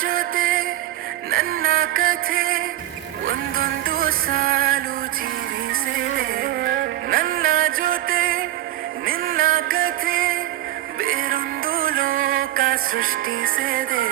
ಜೊತೆ ನನ್ನ ಕಥೆ ಒಂದೊಂದು ಸಾಲು ಜೀವಿಸಿದೆ. ನನ್ನ ಜೊತೆ ನಿನ್ನ ಕಥೆ ಬೇರೊಂದು ಲೋಕ ಸೃಷ್ಟಿಸಿದೆ.